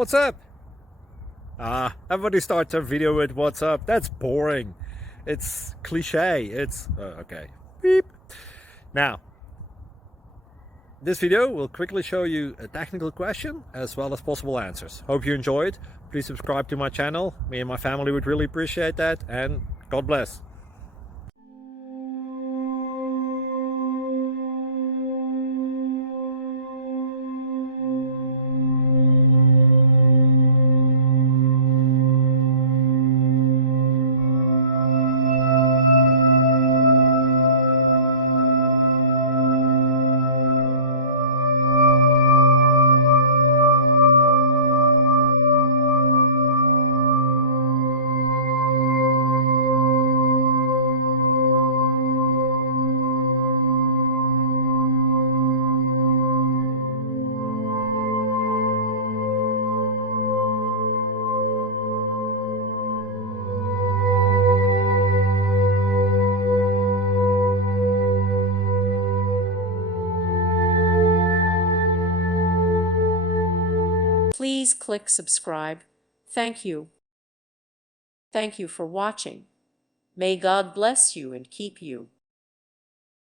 What's up? Everybody starts their video with what's up. That's boring. It's cliche. It's okay. Beep. Now, this video will quickly show you a technical question as well as possible answers. Hope you enjoyed. Please subscribe to my channel. Me and my family would really appreciate that, and God bless. Please click subscribe. Thank you. Thank you for watching. May God bless you and keep you.